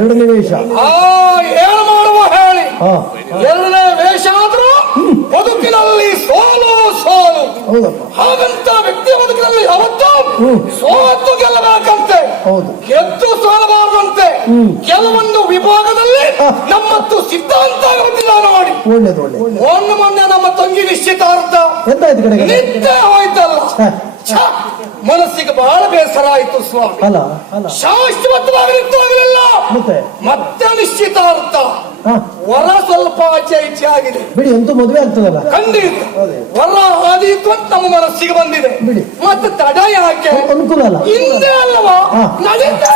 ಎರಡನೇ ವೇಷ. ಏನು ಮಾಡುವ ಹೇಳಿ. ಎರಡನೇ ವೇಷ ಆದ್ರೂ ಬದುಕಿನಲ್ಲಿ ಸೋಲು ಸೋಲು. ಹಾಗಂತ ವ್ಯಕ್ತಿಯ ಬದುಕಿನಲ್ಲಿ ಯಾವತ್ತೂ ಸೋತು ಗೆಲ್ಲಬೇಕಂತೆ, ಗೆದ್ದು ಸೋಲಬಾರದಂತೆ. ಕೆಲವೊಂದು ವಿಭಾಗದಲ್ಲಿ ನಮ್ಮತ್ತು ಸಿದ್ಧಾಂತ ಗೊತ್ತಿಲ್ಲ ನೋಡಿ. ಒಂದು ಮೊನ್ನೆ ನಮ್ಮ ತಂಗಿ ನಿಶ್ಚಿತಾರ್ಥ ನಿತ್ಯ ಹೋಯ್ತಲ್ಲ, ಮನಸ್ಸಿಗೆ ಬಹಳ ಬೇಸರ ಆಯ್ತು ಸ್ವಾಮಿ. ಶಾಶ್ವತವಾಗಿ ನಿಂತಾಗಲಿಲ್ಲ. ಮತ್ತೆ ನಿಶ್ಚಿತಾರ್ಥ ವರ ಸ್ವಲ್ಪ ಆಚೆ ಈಚೆ ಆಗಿದೆ. ಬಿಡಿ, ಅಂತೂ ಮದುವೆ ಆಗ್ತದಲ್ಲ. ಖಂಡಿತ ವರ ಆದೀತು ಅಂತ ನಮ್ಮ ಮನಸ್ಸಿಗೆ ಬಂದಿದೆ. ಮತ್ತೆ ತಡ ಯಾಕೆ? ಅನುಕೂಲ ಅಲ್ಲ, ಹಿಂದೆ ಅಲ್ಲವಾ ನಡೀತಾ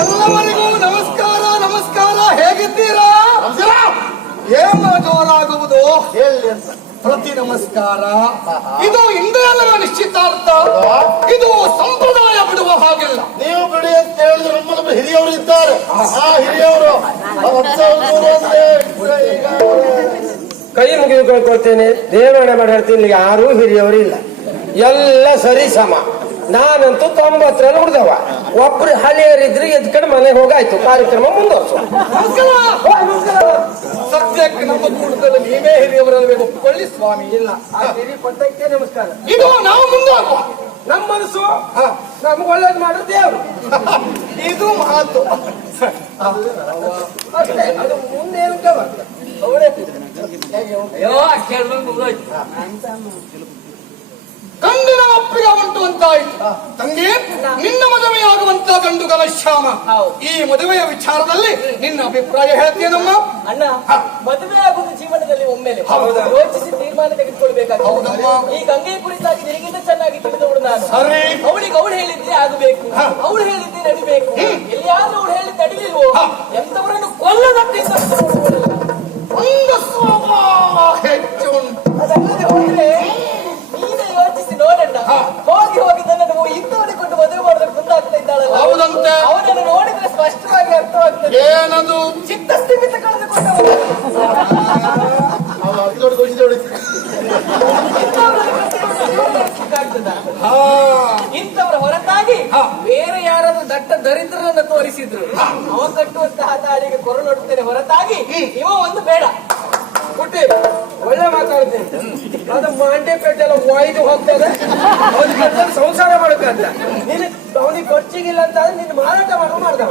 ಎಲ್ಲವರಿಗೂ ನಮಸ್ಕಾರ. ನಮಸ್ಕಾರ, ಹೇಗಿದ್ದೀರಾ? ಏಮ ಜೋರಾಗುವುದು ಪ್ರತಿ ನಮಸ್ಕಾರ. ಇದು ಹಿಂದೆ ಅಲ್ಲವೇ ನಿಶ್ಚಿತಾರ್ಥ? ಇದು ಸಂಪ್ರದಾಯ ಬಿಡುವ ಹಾಗಿಲ್ಲ. ನೀವು ಬಿಡಿ ಅಂತ ಹೇಳಿದ್ರೆ ನಮ್ಮಲ್ಲಿ ಹಿರಿಯವರು ಇದ್ದಾರೆ. ಆ ಹಿರಿಯವರು ಕೈ ಮುಗಿದು ಕೇಳ್ಕೊಳ್ತೇನೆ, ದೇವರನ್ನ ಮಾಡಿ ಹೇಳ್ತೀನಿ, ಯಾರೂ ಹಿರಿಯವರು ಇಲ್ಲ, ಎಲ್ಲ ಸರಿ ಸಮ. ನಾನಂತೂ 90ರಲ್ಲಿ ಉಳಿದವ. ಒಬ್ರು ಹಳೆಯರಿದ್ರೆ ಎದ್ಕಡೆ ಮನೆಗೆ ಹೋಗಾಯ್ತು, ಕಾರ್ಯಕ್ರಮ ಮುಂದುವರ್ಸುವ. ಸದ್ಯಕ್ಕೆ ನಮ್ಮ ಕೂಟದಲ್ಲಿ ನೀವೇ ಹಿರಿಯವರಲ್ಲವೇ ಒಪ್ಪಿಕೊಳ್ಳಿ ಸ್ವಾಮಿ. ಇಲ್ಲ, ಪಟ್ಟಕ್ಕೆ ನಮಸ್ಕಾರ. ಇದು ನಾವು ಮುಂದುವರುವ ನಮ್ಮ ಮನಸ್ಸು ನಮ್ಗೆ ಒಳ್ಳೇದು ಮಾಡೋ ದೇವರು. ಇದು ಮಾತು ಅಷ್ಟೇ, ಅದು ಮುಂದೇನು ಗಂಡಿನ ಒಪ್ಪಿಗೆ ಉಂಟು ಅಂತಾಯ್ತು. ತಂಗಿ, ನಿನ್ನ ಮದುವೆಯಾಗುವಂತ ಗಂಡು ಘನಶ್ಯಾಮ, ಈ ಮದುವೆಯ ವಿಚಾರದಲ್ಲಿ ನಿನ್ನ ಅಭಿಪ್ರಾಯ ಹೇಳ್ತೀನಮ್ಮ. ಅಣ್ಣ, ಮದುವೆ ಆಗುವುದು ಜೀವನದಲ್ಲಿ ಒಮ್ಮೆಲೆ ಯೋಚಿಸಿ ತೀರ್ಮಾನ ತೆಗೆದುಕೊಳ್ಬೇಕಾಗ್ತದೆ. ಈ ಗಂಗೆ ಕುರಿತಾಗಿ ನಿನಗಿಂತ ಚೆನ್ನಾಗಿ ತಿಳಿದವಳು ನಾನು. ಅವಳಿಗೆ ಅವಳು ಹೇಳಿದ್ದೆ ಆಗಬೇಕು, ಅವಳು ಹೇಳಿದ್ದೆ ನಡಿಬೇಕು. ಎಲ್ಲಿಯಾದ್ರೂ ಅವಳು ಹೇಳಿದ್ದು ನಡಿಲಿಲ್ವೋ ಎಂತವರನ್ನು ಕೊಲ್ಲದಕ್ಕೆ ಒಂದು ಸ್ವಭಾವ ಹೆಚ್ಚು ಉಂಟು. ಅದಲ್ಲದೆ ಹೋದ್ರೆ ನೀನೇ ಯೋಚಿಸಿ ನೋಡಣ್ಣ. ಹೋಗಿ ಹೋಗಿ ನನ್ನನ್ನು ಇಂಥವನಿಕೊಂಡು ಮದುವೆ ಮಾಡೋದಕ್ಕೆ ಮುಂದಾಗ್ತಾ ಇದ್ದಾಳಲ್ಲ. ಹೌದಂತೆ. ಅವನನ್ನು ನೋಡಿದ್ರೆ ಸ್ಪಷ್ಟವಾಗಿ ಅರ್ಥವಾಗ್ತದೆ. ಏನದು? ಚಿತ್ತಸ್ಥಿಮಿತ ಕಳೆದುಕೊಂಡವನು. ಇಂಥವರ ಹೊರತಾಗಿ ಬೇರೆ ಯಾರಾದ್ರೂ ದಟ್ಟ ದರಿದ್ರರನ್ನು ತೋರಿಸಿದ್ರು ಅವ ಕಟ್ಟುವಂತಹ ತಾಳಿಗೆ ಕೊರಳೊಡ್ತೇನೆ ಹೊರತಾಗಿ ಇವ ಒಂದು ಬೇಡ. ಹುಟ್ಟಿ ಒಳ್ಳೆ ಮಾತಾಡ್ತೇನೆ. ಅದು ಮಂಡ್ಯಪೇಟೆ ಎಲ್ಲ ಒಯ್ದು ಹೋಗ್ತದೆ, ಅದಕ್ಕೆ ಸಂಸಾರ ಮಾಡಬೇಕಂತ. ನೀನು ಅವನಿಗೆ ಖರ್ಚಿಗಿಲ್ಲ ಅಂತ ನಿನ್ನ ಮಾರಾಟ ಮಾಡ್ದವ.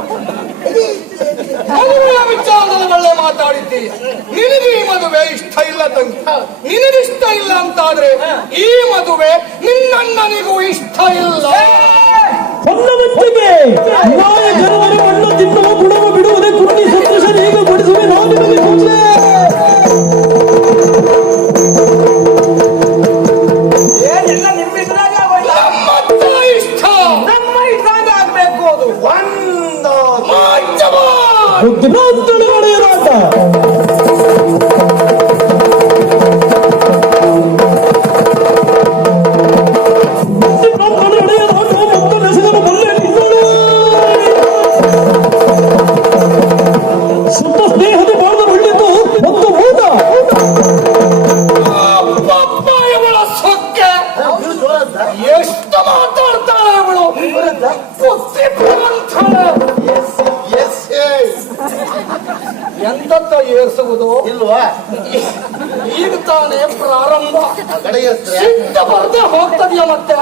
ಮದುವೆಯ ವಿಚಾರದಲ್ಲಿ ಒಳ್ಳೆ ಮಾತಾಡಿದ್ದೀಯ. ನಿನಗೆ ಈ ಮದುವೆ ಇಷ್ಟ ಇಲ್ಲ ತಂಗಿ. ನಿನಗಿಷ್ಟ ಇಲ್ಲ ಅಂತಾದ್ರೆ ಈ ಮದುವೆ ನಿನ್ನಣ್ಣನಿಗೂ ಇಷ್ಟ ಇಲ್ಲ. ಹೊನ್ನವತ್ತಿಗೆ ನಾಯ ಜನವರ ಮಣ್ಣು ತಿನ್ನುವ ಗುಣವ ಬಿಡುವುದೇ ಕುಟ್ಟಿ ಸಂತೋಷ ಈಗ ಬಡಿಸುವೆ ನಾವು ನಿಮಗೆ ಮುಂದೆ. ಏನೆಲ್ಲ ನಿಮ್ಮಿದ್ರಾಗ ನಮ್ಮತ್ತ ಇಷ್ಟ, ನಮ್ಮ ಇದ್ರಾಗ ಆಗ್ಬೇಕು. ಅದು ಒಂದು ಒಡೆಯರಾಟ. ಸುತ್ತ ಸ್ನೇಹದ ಬಾಳದ ಒಳ್ಳೆದು ಮತ್ತು ಊಟ. ಇವಳ ಸೊಕ್ಕೆ ಎಷ್ಟು ಮಾತಾಡ್ತಾಳೆ ಅವಳು. ಎಂತ ಏರ್ಸುವುದು ಇಲ್ವಾ? ಈಗ ತಾನೇ ಪ್ರಾರಂಭ. ಸಿಟ್ಟ ಬರ್ದೆ ಹೋಗ್ತದೆಯಾ ಮತ್ತೆ?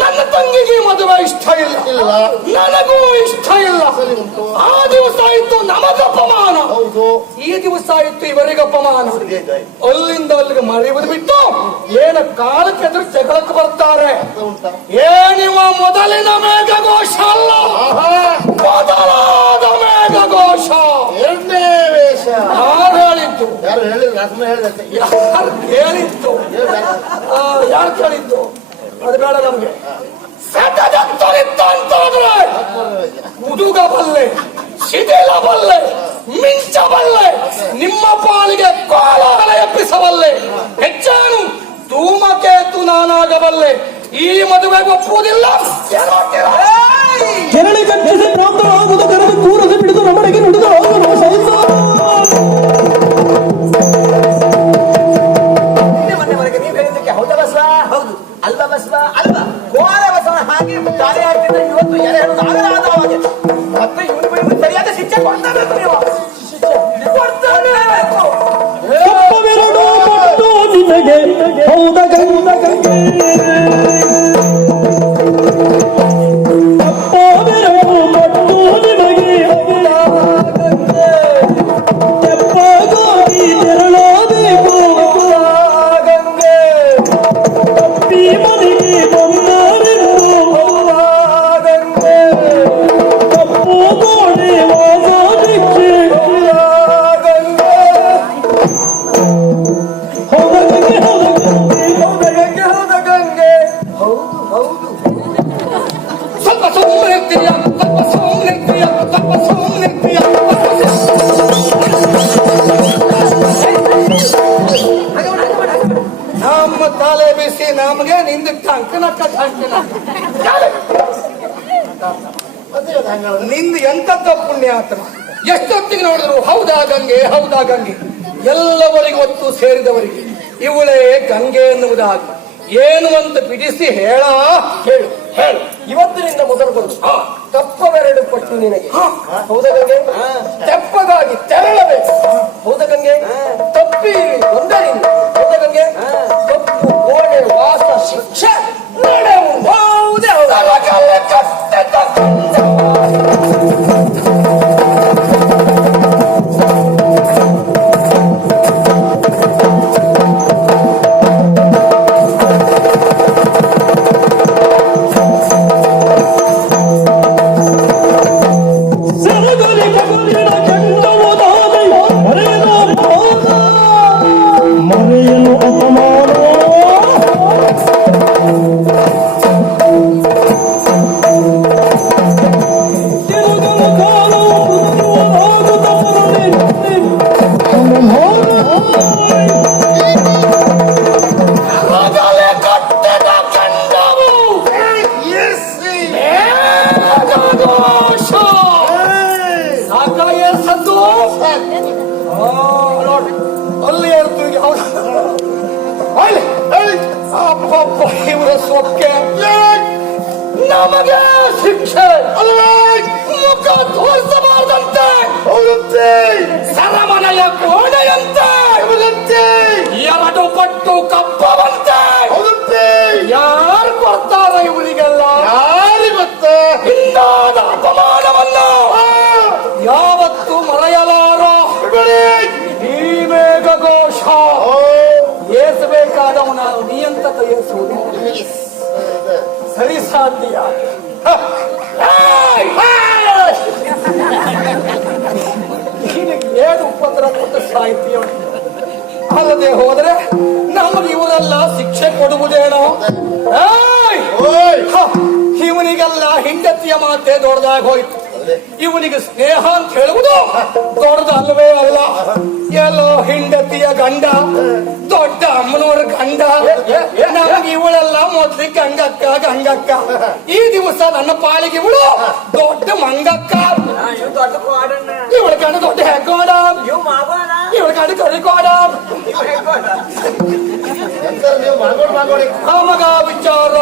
ನನ್ನ ತಂಗಿಗೆ ಮದುವೆ ಇಷ್ಟ ಇಲ್ಲ, ನನಗೂ ಇಷ್ಟ ಇಲ್ಲ. ಆ ದಿವಸ ಆಯ್ತು ನಮಗಪಮಾನ, ಈ ದಿವಸ ಆಯ್ತು ಇವರಿಗೆ ಅಪಮಾನ. ಅಲ್ಲಿಂದ ಅಲ್ಲಿಗೆ ಮರೆಯುವುದು ಬಿಟ್ಟು ಏನ ಕಾಲಕ್ಕೆ ಎದುರು ಜಗಳಕ್ಕೆ ಬರ್ತಾರೆ. ಏನಿವ ಮೊದಲಿನ ಮೇಘಘೋಷ ಅಲ್ಲ, ಮೊದಲಾದ ಮೇಘಘೋಷ. ಎರಡನೇ ವೇಷ ಯಾರು ಹೇಳಿದ್ದು? ಯಾರು ಹೇಳಿದ್ರು? ಯಾರು ಕೇಳಿದ್ದು? ಯಾರು ಕೇಳಿದ್ದು? ಅದು ಬೇಡ ನಮ್ಗೆ. ಅಂತಾದ್ರೆ ಮುದುಗಬಲ್ಲೆ, ಶಿಥಿಲಬಲ್ಲೆ, ಮಿಂಚಬಲ್ಲೆ, ನಿಮ್ಮ ಪಾಲಿಗೆ ಕೋಲಾಹಲ ಎಬ್ಬಿಸಬಲ್ಲೆ. ಹೆಚ್ಚಾನು ಧೂಮಕೇತು ನಾನಾಗಬಲ್ಲೆ. ಈ ಮದುವೆಗೆ ಒಪ್ಪುವುದಿಲ್ಲ. ಕೆರಳಿ ಕಟ್ಟಿಸಿ ಪ್ರಾಪ್ತರಾಗುವುದು ಕರೆದು ಕೂರದೆ ಬಿಡಿದು ರಮಣಿಗೆ ನುಡಿದು ಮೊನ್ನೆವರೆಗೆ ನೀವು ಹೇಳಿದ್ದಕ್ಕೆ ಹೌದಾ ಬಸವ? ಹೌದು. ಅಲ್ವಾ ಬಸವ? ಅಲ್ವಾ. ಕೋರ ಬಸವ ಹಾಗೆ ತಾನೇ ಆಗ್ತಿದ್ರೆ ಇವತ್ತು ಎರೆ ಹೇಳೋದು ಆಗಲ್ಲ ಆದವಾಗೆ. ಮತ್ತೆ ಇವನು ಬಿಡುವುದು ಸರಿಯಾದ ಶಿಕ್ಷೆ ಕೊಡ್ತಾನೆ ನೀವು. ಕೊಡ್ತಾನೆ ತಪ್ಪವೆರಡು ಪಟ್ಟು ನಿನಗೆ ಹೌದ ಗಂಧ ಗಂಗೆ ತಪ್ಪವೆರಡು ಪಟ್ಟು ನಿನಗೆ ತೆಪ್ಪಗಾಗಿ ತೆರಳಬೇಕು ಗಂಗೆ ತಪ್ಪಿ ಮನೆಗೆ ಬಂದರೆಂದು ಗಂಗೆ ತಪ್ಪು ಗೋಡೆ ವಾಸ ದೀಕ್ಷೆ ಗಂಗೆ ಹೌದ ಗಂಗೆ ಹೌದ ಗಂಗೆ ಹೌದ ಗಂಗೆ ಹೌದು ಹೌದು ಸ್ವಲ್ಪ ಸುಮ್ಮನಿರ್ತೀಯ, ಸ್ವಲ್ಪ ಸುಮ್ಮನಿರ್ತೀಯ, ಸ್ವಲ್ಪ ಸುಮ್ಮನಿರ್ತೀಯ. ನಮ್ಮ ತಲೆ ಬಿಸಿ ನಮಗೆ ನಿಂದ ಟಂಕನಕ್ಕ ಟಂಕನ. ನಿಂದು ಎಂತದ್ದ ಪುಣ್ಯಾತ್ಮ. ಎಷ್ಟೊತ್ತಿಗೆ ನೋಡಿದ್ರು ಹೌದಾ ಗಂಗೆ ಹೌದಾ ಗಂಗೆ. ಎಲ್ಲವರಿಗೂ ಒತ್ತು ಸೇರಿದವರಿಗೆ ಇವಳೇ ಗಂಗೆ ಎನ್ನುವುದಾಗಿ ಏನು ಅಂತ ಬಿಡಿಸಿ ಹೇಳು ಹೇಳು. ಇವತ್ತಿನಿಂದ ಮೊದಲುಗೊಂಡು ತಪ್ಪವೆರಡು ಪಟ್ಟು ನಿನಗೆ ಹೌದ ಗಂಗೆ. ತೆಪ್ಪಗಾಗಿ ತೆರಳಬೇಕು ಹೌದ ಗಂಗೆ. ತಪ್ಪಿ ಒಂದರಿಂದ ಹೌದ ಗಂಗೆ. ತಪ್ಪು ಗೋಡೆ ವಾಸ ಶಿಕ್ಷೆ ನಡೆವು ಹೌದೇ ಹೌದ. ಸರಗಲಿ ಕಗುಲಿನ ಚಂಡವುದಾದೆ ಮರೆಯಲು ಅಪಮಾನ ತಿರುಗಲು ಕಾಲವು ಮುಚ್ಚುವರಾಗುತ್ತ ರಗಲೆ ಕಟ್ಟದ ಗಂಡವು ಮೇಘದೋಷ. ಸಾಕ ಏರ್ಸದ್ದು ನೋಡಿ ಅಲ್ಲಿ ಏರ್ತು ಈಗ. ಅಪ್ಪಪ್ಪ ಇವರ ಸೊಕ್ಕೆ ನಮಗೆ ಶಿಕ್ಷೆ ಮುಖ ತೋರಿಸಬಾರ್ದಂತೆ ಸರಮನೆಯ ಕೋಣೆಯಂತೆ ಎರಡು ಪಟ್ಟು ಕಪ್ಪವಂತೆ ಯಾರು ಕೊಡ್ತಾರ ಇವರಿಗೆಲ್ಲ? ಯಾರಿಗೊತ್ತ? ಹಿಂದಾದ ಅಪಮಾನವನ್ನ ಯಾವತ್ತು ಮರೆಯಲಾರೋ ಈ ಮೇಘಘೋಷ. ಏಸಬೇಕಾದವನ ನೀ ಅಂತ ಏಸುವುದು ಸರಿ ಸಾಧ್ಯ? ಏನು ಉಪದ್ರ ಕೊಟ್ಟ ಸಾಹಿತ್ಯ ಅಲ್ಲದೆ ಹೋದ್ರೆ ನಮಗೆ ಇವರೆಲ್ಲ ಶಿಕ್ಷೆ ಕೊಡುವುದೇನೋ? ಇವನಿಗೆಲ್ಲ ಹೆಂಡತಿಯ ಮಾತೆ ದೊಡ್ಡದಾಗಿ ಹೋಯ್ತು. ಇವನಿಗೆ ಸ್ನೇಹ ಅಂತ ಹೇಳುವುದು ದೊಡ್ಡದ ಅಲ್ವೇ ಅಲ್ಲ. ಎಲ್ಲೋ ಹೆಂಡತಿಯ ಗಂಡ, ದೊಡ್ಡ ಅಮ್ಮನವರ ಗಂಡ. ನಮಗೆ ಇವಳೆಲ್ಲ ಮೊದ್ಲಿಗೆ ಗಂಗಕ್ಕ ಗಂಗಕ್ಕ. ಈ ದಿವಸ ನನ್ನ ಪಾಳಿಗೆ ಇವಳು ದೊಡ್ಡ ಮಂಗಕ್ಕ. ಇವಳ ಗಂಡ ದೊಡ್ಡ ಹೆಗ್ಗೋಡ, ಇವಳ ಗಂಡ ಕರಿಗೋಡ. ನೀವು ಮಾಗೋಡಿ ನಮಗ ವಿಚಾರ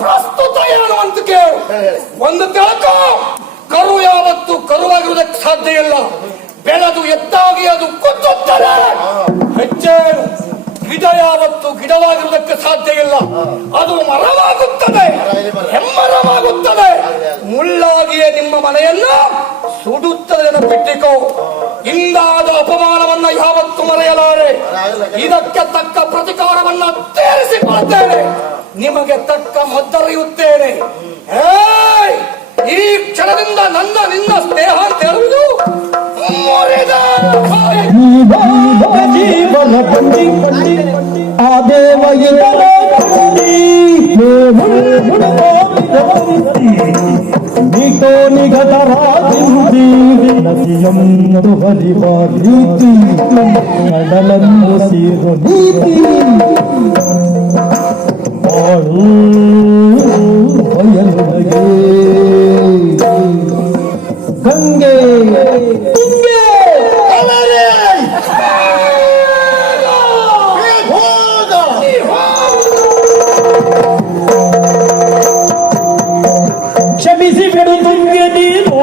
ಪ್ರಸ್ತುತ ಏನು ಅಂತ ಕೇಳು. ಒಂದು ತಿಳ್ಕೊ, ಕರು ಯಾವತ್ತು ಕರುವಾಗಿರುವುದಕ್ಕೆ ಸಾಧ್ಯ ಇಲ್ಲ. ಬೆಳೆದು ಎತ್ತಾಗಿ ಅದು ಕುತ್ತುತ್ತದೆ. ಹೆಚ್ಚೇನು ಗಿಡ ಯಾವತ್ತು ಗಿಡವಾಗಿರುವುದಕ್ಕೆ ಸಾಧ್ಯ ಇಲ್ಲ. ಅದು ಮರವಾಗುತ್ತದೆ, ಹೆಮ್ಮರವಾಗುತ್ತದೆ. ಮುಳ್ಳಾಗಿಯೇ ನಿಮ್ಮ ಮನೆಯನ್ನ ಸುಡುತ್ತದೆ ಬಿಟ್ಟಿಕೋ. ಇಂದಾದ ಅಪಮಾನವನ್ನ ಯಾವತ್ತು ಮರೆಯಲಾರೆ. ಇದಕ್ಕೆ ತಕ್ಕ ಪ್ರತಿಕಾರವನ್ನ ತೀರಿಸಿಕೊಳ್ತೇನೆ. ನಿಮಗೆ ತಕ್ಕ ಮದ್ದರಿಯುತ್ತೇನೆ. ಈ ಕ್ಷಣದಿಂದ ನನ್ನ ನಿನ್ನ ಸ್ನೇಹ ಅಂತ ಹೇಳುವುದು ಮುರಿದ ಜೀವನ ಬಂಡಿ ಆ ದೇವ ನೀಟೋ ನಿಗದರಾದಿಂದಿ ನದಿಯೊಂದು ಹರಿವ ರೀತಿ ಕಡಲನ್ನು ಸೇರು ನೀತಿ ಬಾಳು ಬಯಲುನಗೆ ಗಂಗೆ ತುಂಗೆ ಕ್ಷಮಿಸಿ ಬಿಡು ತುಂಗೆ ನೀನು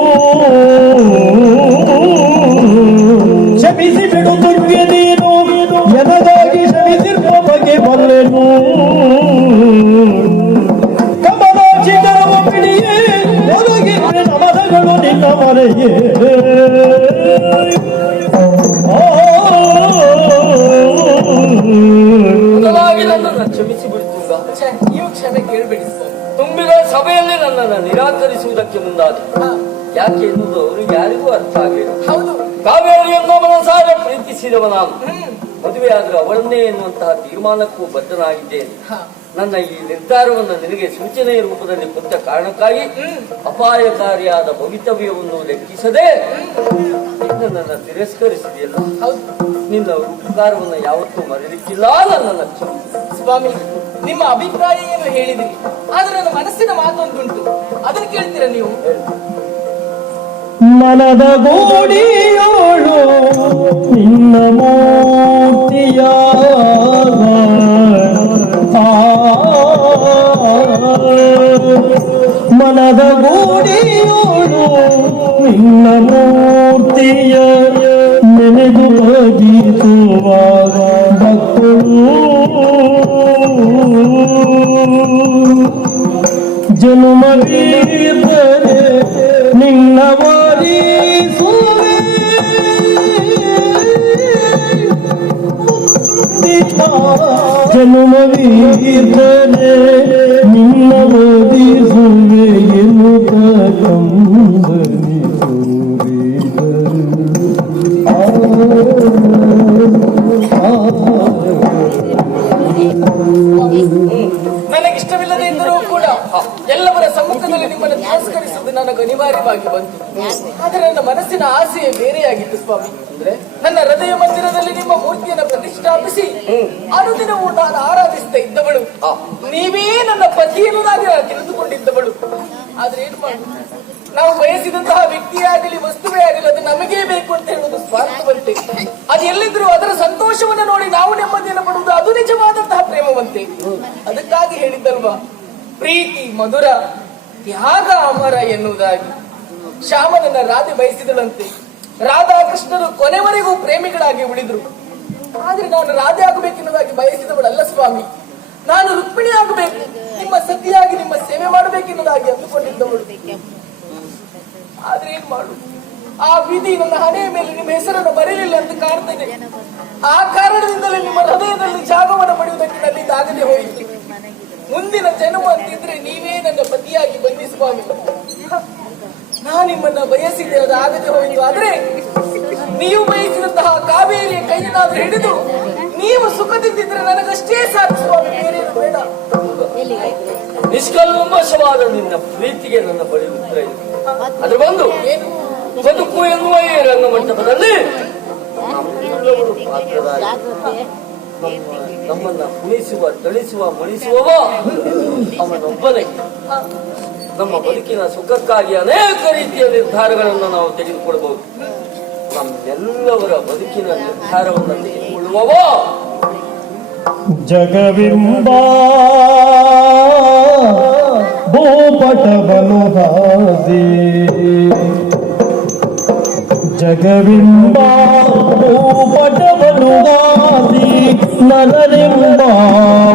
ಕ್ಷಮಿಸಿ ಬಿಡು ತುಂಗೆ ನೀನು ಎನಗಾಗಿ ಕ್ಷಮಿಸಿರುವ ಬಗೆ ಬಲ್ಲೆನು ಕಮಲಾಕ್ಷಿ ಕರವ ಪಿಡಿಯೇ ಒದಗಿದ್ರೆ ನಮನಗಳು ನಿನ್ನ ಮರೆಯೇ ಮೊದಲಾಗಿ ನನ್ನನ್ನು ಕ್ಷಮಿಸಿ ಬಿಡುತ್ತುಂಗ. ನೀವು ಕ್ಷಮೆ ಕೇಳಬೇಡಿ ಸ್ವಾಮಿ. ತುಂಬಿದ ಸಭೆಯಲ್ಲಿ ನನ್ನನ್ನು ನಿರಾಕರಿಸುವುದಕ್ಕೆ ಮುಂದಾದೆ. ಯಾಕೆ ಎನ್ನುವುದು ಅವರಿಗೆ ಯಾರಿಗೂ ಅರ್ಥ ಆಗಿಲ್ಲ. ಹೌದು, ಕಾವೇರಿಯನ್ನು ಮನಸಾರೆ ಪ್ರೀತಿಸಿದವ ನಾನು. ಮದುವೆಯಾದರೂ ಅವಳನ್ನೇ ಎನ್ನುವಂತಹ ತೀರ್ಮಾನಕ್ಕೂ ಬದ್ಧನಾಗಿದ್ದೇನೆ. ನನ್ನ ಈ ನಿರ್ಧಾರವನ್ನು ನಿನಗೆ ಸೂಚನೆಯ ರೂಪದಲ್ಲಿ ಕೊಟ್ಟ ಕಾರಣಕ್ಕಾಗಿ ಅಪಾಯಕಾರಿಯಾದ ಭವಿತವ್ಯವನ್ನು ಲೆಕ್ಕಿಸದೆ ನನ್ನನ್ನು ತಿರಸ್ಕರಿಸಿದೆಯಲ್ಲ. ನಿನ್ನ ಉಪಕಾರವನ್ನು ಯಾವತ್ತೂ ಮರೆಯಲಿಕ್ಕಿಲ್ಲ ನನ್ನ ಲಕ್ಷ್ಯ. ಸ್ವಾಮಿ, ನಿಮ್ಮ ಅಭಿಪ್ರಾಯ ಏನು ಹೇಳಿದಿರಿ, ಆದ್ರೆ ನನ್ನ ಮನಸ್ಸಿನ ಮಾತೊಂದುಂಟು, ಅದನ್ನು ಕೇಳ್ತೀರಾ ನೀವು? ಮನದ ಗೋಡಿಯೋಳು ನಿನ್ನ ಮೂರ್ತಿಯ ಮನದ ಗೋಡಿಯೋಳು ನಿನ್ನ ಮೂರ್ತಿಯ ನೆನೆದು ಬಗೀಸುವಾಗ ಭಕ್ತರು ಜನುಮವೀದರೆ ನಿನ್ನ ವಾರಿಸುವೆ ಜನುಮವೀದರೆ ನಿನ್ನ ವಾರಿಸುವೆ ಎನ್ನುತ್ತ ನನಗಿಷ್ಟವಿಲ್ಲದೆ ಇದ್ದರೂ ಕೂಡ ಎಲ್ಲವರ ಸಮ್ಮುಖದಲ್ಲಿ ನಿಮ್ಮನ್ನು ತಿರಸ್ಕರಿಸುವುದು ನನಗೆ ಅನಿವಾರ್ಯವಾಗಿ ಬಂತು. ಆದರೆ ನನ್ನ ಮನಸ್ಸಿನ ಆಸೆಯೇ ಬೇರೆಯಾಗಿತ್ತು ಸ್ವಾಮಿ. ನನ್ನ ಹೃದಯ ಮಂದಿರದಲ್ಲಿ ನಿಮ್ಮ ಮೂರ್ತಿಯನ್ನು ಪ್ರತಿಷ್ಠಾಪಿಸಿ ಅನುದಿನವೂ ನಾನು ಆರಾಧಿಸ್ತಾ ಇದ್ದವಳು, ನೀವೇ ನನ್ನ ಪತಿ ಎನ್ನುವುದಾಗಿ ನಾನು ತಿಳಿದುಕೊಂಡಿದ್ದವಳು. ಆದ್ರೆ ಏನು ಮಾಡು, ನಾವು ಬಯಸಿದಂತಹ ವ್ಯಕ್ತಿಯಾಗಲಿ ವಸ್ತುವೇ ಆಗಲಿ ಅದು ನಮಗೇ ಬೇಕು ಅಂತ ಹೇಳುವುದು ಸ್ವಾರ್ಥವಂತೆ. ಅದು ಎಲ್ಲಿದ್ರು ಅದರ ಸಂತೋಷವನ್ನು ನೋಡಿ ನಾವು ನೆಮ್ಮದಿಯನ್ನು ಪಡುವುದು ಅದು ನಿಜವಾದಂತಹ ಪ್ರೇಮವಂತೆ. ಅದಕ್ಕಾಗಿ ಹೇಳಿದ್ದಲ್ವಾ, ಪ್ರೀತಿ ಮಧುರ ತ್ಯಾಗ ಅಮರ ಎನ್ನುವುದಾಗಿ. ಶ್ಯಾಮನನ್ನ ರಾಧೆ ಬಯಸಿದಳಂತೆ, ರಾಧಾಕೃಷ್ಣರು ಕೊನೆವರೆಗೂ ಪ್ರೇಮಿಗಳಾಗಿ ಉಳಿದ್ರು. ಆದ್ರೆ ನಾನು ರಾಧೆ ಆಗಬೇಕೆನ್ನುವುದಾಗಿ ಬಯಸಿದವಳಲ್ಲ ಸ್ವಾಮಿ, ನಾನು ರುಕ್ಮಿಣಿ ಆಗಬೇಕು, ನಿಮ್ಮ ಸತಿಯಾಗಿ ನಿಮ್ಮ ಸೇವೆ ಮಾಡಬೇಕೆನ್ನುವುದಾಗಿ ಅಂದುಕೊಂಡಿದ್ದವಳು. ಆದ್ರೆ ಏನ್ ಮಾಡು, ಆ ವಿಧಿ ನನ್ನ ಹಣೆಯ ಮೇಲೆ ನಿಮ್ಮ ಹೆಸರನ್ನು ಬರೆಯಲಿಲ್ಲ ಅಂತ ಕಾಣ್ತದೆ. ಆ ಕಾರಣದಿಂದಲೇ ನಿಮ್ಮ ಹೃದಯದಲ್ಲಿ ಜಾಗವನ್ನು ಪಡೆಯುವುದಕ್ಕೆ ನನ್ನಿಂದ ಆಗದೆ ಹೋಯಿತು. ಮುಂದಿನ ಜನ್ಮ ಅಂತಿದ್ರೆ ನೀವೇ ನನ್ನ ಪತಿಯಾಗಿ ಬನ್ನಿ ಸ್ವಾಮಿ. ನಾನು ನಿಮ್ಮನ್ನ ಬಯಸಿದೆ, ಅದು ಆಗದೆ ಹೋಯಿತು. ಆದ್ರೆ ನೀವು ಬಯಸಿದಂತಹ ಕಾವೇರಿಯ ಕೈಯನ್ನಾದ್ರೂ ಹಿಡಿದು ನೀವು ಸುಖದಿಂದಿದ್ರೆ ನನಗಷ್ಟೇ ಸಾಕು ಸ್ವಾಮಿ, ಬೇರೇನು ಬೇಡ. ನಿಷ್ಕಲ್ಮಶವಾದ ನಿನ್ನ ಪ್ರೀತಿಗೆ ನನ್ನ ಬಳಿ ಉತ್ತರ ಇದೆ. ಅದ್ರ ಬಂದು ಬದುಕು ಎನ್ನುವ ಈ ರಂಗಮಂಟಪದಲ್ಲಿ ನಮ್ಮೆಲ್ಲರೂ ಪಾತ್ರರಾಗಿ ನಮ್ಮನ್ನ ಉಳಿಸುವ, ತಳಿಸುವ, ಮಣಿಸುವವ ಅವನೊಬ್ಬನೇ. ನಮ್ಮ ಬದುಕಿನ ಸುಖಕ್ಕಾಗಿ ಅನೇಕ ರೀತಿಯ ನಿರ್ಧಾರಗಳನ್ನು ನಾವು ತೆಗೆದುಕೊಳ್ಳಬಹುದು. ನಮ್ಮೆಲ್ಲವರ ಬದುಕಿನ ನಿರ್ಧಾರವನ್ನು ತೆಗೆದುಕೊಳ್ಳುವವ ಜಗವಿಂಬ ಭೂಪಟವನು ಹಾಸಿ ಜಗವಿಂಬ ಭೂಪಟವನು ಹಾಸಿ ನರರೆಂಬ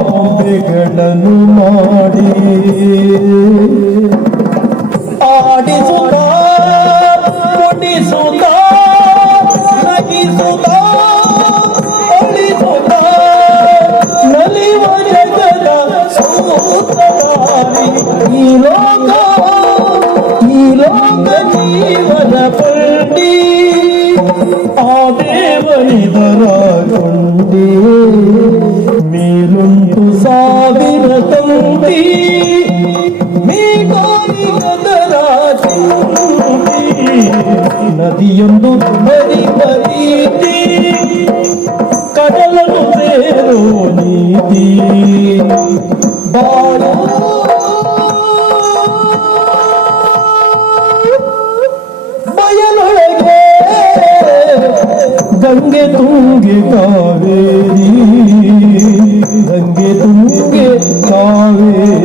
ಬೊಂಬೆಗಳನ್ನು ಮಾಡಿ ಆಡಿಸುತ್ತ ಕುಡಿಸುತ್ತ ನಗಿಸುತ್ತ ಅಳಿಸುತ್ತ ನಲಿವ ಜಗದ ಸೂತ್ರಧಾರಿ ಈ ಲೋಕ ಜೀವನ ಪಂಡಿ ಆ ದೇವನಿದರ ಕೊಂಡಿ ಮೇಲುಂಟು ಸಾವಿರ ತಂತಿ ಮೀಟ ಎಂದು ತುಮರಿದ ರೀತಿ ಕಡಲನು ಸೇರೋ ನೀತಿ ಬಾಳ ಬಯಲೊಳಗೆ ಗಂಗೆ ತುಂಗೆ ಕಾವೇರಿ ಗಂಗೆ ತುಂಗೆ ಕಾವೇರಿ